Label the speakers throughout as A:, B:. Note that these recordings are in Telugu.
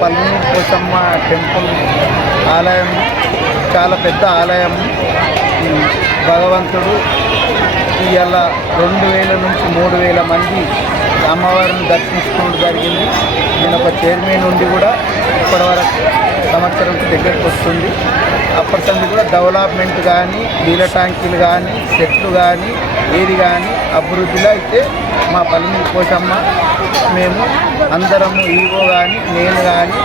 A: పల్లి పోసమ్మ టెంపుల్ ఆలయం చాలా పెద్ద ఆలయం. భగవంతుడు ఇవాళ రెండు వేల నుంచి మూడు వేల మంది అమ్మవారిని దర్శించుకోవడం జరిగింది. నేను ఒక చైర్మన్ నుండి కూడా ఇప్పటివరకు సంవత్సరంకి దగ్గరకు వస్తుంది. అప్పటి నుండి కూడా డెవలప్మెంట్ కానీ నీళ్ళ ట్యాంకీలు కానీ చెట్లు కానీ ఏది కానీ అభివృద్ధిలో అయితే మా పల్లి కోసమ్మ మేము అందరము ఈవో కానీ నేను కానీ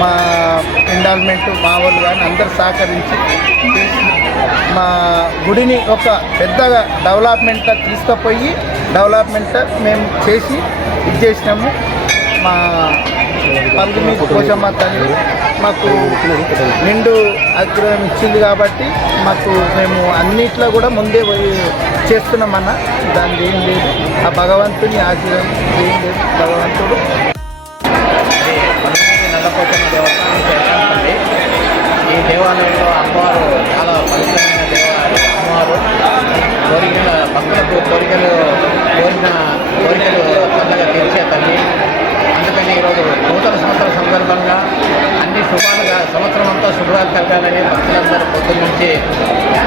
A: మా ఎండాల్మెంట్ మా వాళ్ళు కానీ అందరు సహకరించి చేసి మా గుడిని ఒక పెద్దగా డెవలప్మెంట్ తీసుకుపోయి డెవలప్మెంట్ మేము చేసి ఇది చేసినాము. మా పల్లిని పోషమ్మ తల్లి మాకు నిండు అగ్రహం ఇచ్చింది కాబట్టి మాకు మేము అన్నిట్లో కూడా ముందే పోయి చేస్తున్నామన్న. దాని ఏం లేదు. ఆ భగవంతుని ఆశీర్వాదం ఏం లేదు. భగవంతుడు
B: పన్నెండు దేవస్థానం ఈ దేవాలయంలో అమ్మవారు చాలా పవిత్రమైన దేవాలయం. అమ్మవారు కోరికల భక్తులకు కోరికలు కోరిన కోరికలు చల్లగా తీర్చే తల్లి అందుకని ఈరోజు నూతన సంవత్సర సందర్భంగా అన్ని శుభాలుగా సంవత్సరం అంతా శుభాలు కలగాలని భక్తులందరూ పొద్దున్న నుంచి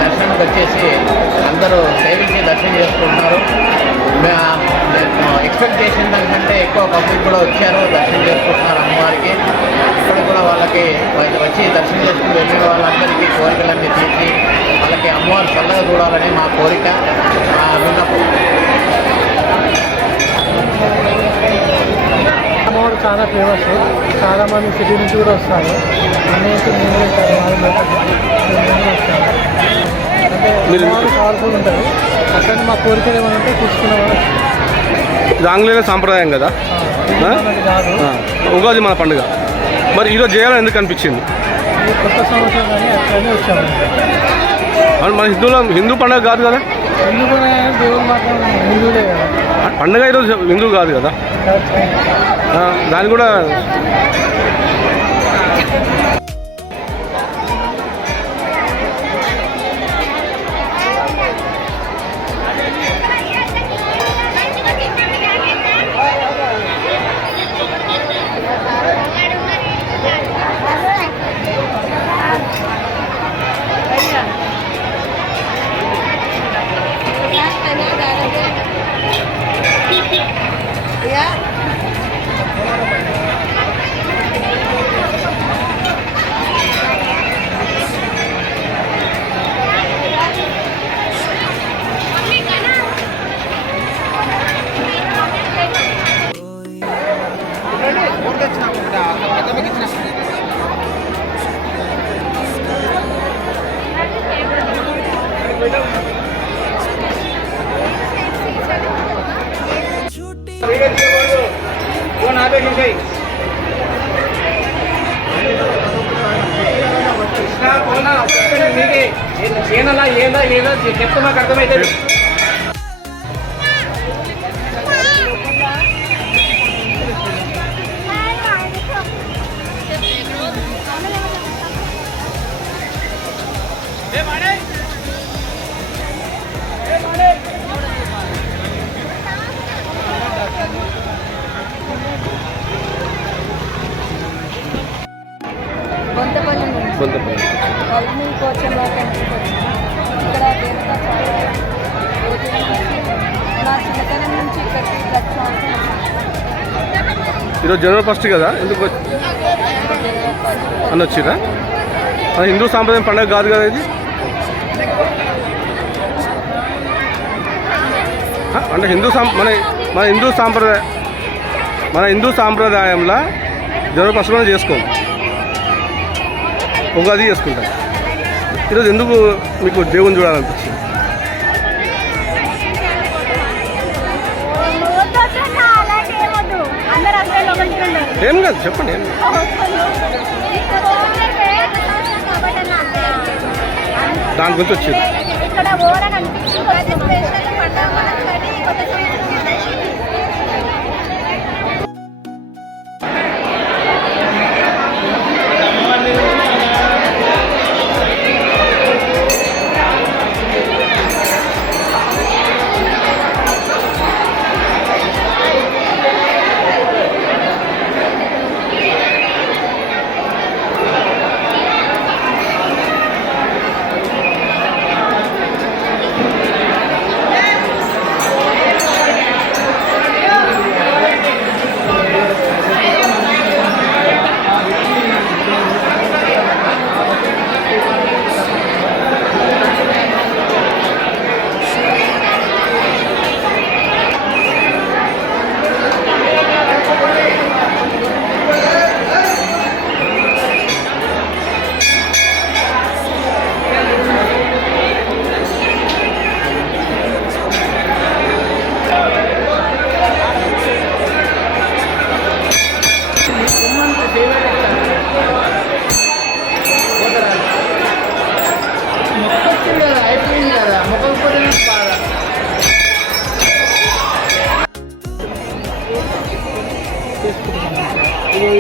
B: దర్శనానికి వచ్చేసి అందరూ సేవించి దర్శనం చేసుకుంటున్నారు ఎక్స్పెక్ట్ చేసిన దానికంటే ఎక్కువ పబ్లిక్ కూడా వచ్చారు దర్శనం చేసుకుంటున్నారు అమ్మవారికి. ఇక్కడ కూడా వాళ్ళకి వచ్చి దర్శనం చేసుకుని వెళ్ళిన వాళ్ళందరికీ కోరికలన్నీ తీర్చి వాళ్ళకి అమ్మవారు చల్లగా చూడాలని మా కోరిక. మా
C: అమ్మవారు చాలా ఫేమస్ చాలా మంది సిటీ నుంచి కూడా వస్తారు. అనేక నేను ఉంటారు వాళ్ళు వస్తారు. అంటే పవర్ఫుల్ ఉంటారు. అక్కడ మా కోరికలు ఏమైనా ఉంటే తీసుకున్న వాళ్ళు
D: ఇది ఆంగ్లేయ సాంప్రదాయం కదా? ఉగాది మన పండుగ. మరి ఈరోజు చేయాలని ఎందుకు అనిపించింది?
C: ఇది కొత్త సంవత్సరం కానీ అట్లనే వచ్చాము.
D: అవును, మన హిందువుల హిందూ పండుగ కాదు కదా?
C: హిందూ కూడా దేవుడు మాత్రం హిందువులే కదా.
D: పండుగ ఈరోజు హిందూ కాదు కదా? దాన్ని కూడా
B: ఏనలా ఏదా ఏదో చెప్తే మాకు అర్థమైతే
E: పల్లి కోచంలో టెంపుల్కి వచ్చాను ఇక్కడ దేవత చాలా రోజుల నా చిన్నతనం నుంచి ఇక్కడికి ప్రతి సంవత్సరం
D: ఈరోజు జనవరి ఫస్ట్ కదా? ఎందుకు అని వచ్చిరా? మన హిందూ సాంప్రదాయం పండుగ కాదు కదా ఇది? అంటే హిందూ మన మన హిందూ సాంప్రదాయ మన హిందూ సాంప్రదాయంలో జనవరి ఫస్ట్ మనం చేసుకోము ఉగాది చేసుకుంటాం. ఈరోజు ఎందుకు మీకు దేవుని చూడాలనిపించింది? ఏం కాదు చెప్పండి ఏం. దాని గురించి వచ్చింది.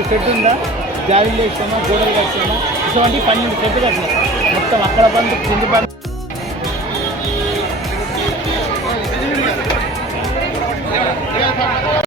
A: షెడ్ ఉందా? జాలీలు వేసామా గోడలు కట్టామా ఇటువంటి పన్నెండు షెడ్ కట్టినాం. మొత్తం అక్కడ బంధు కింద బంధు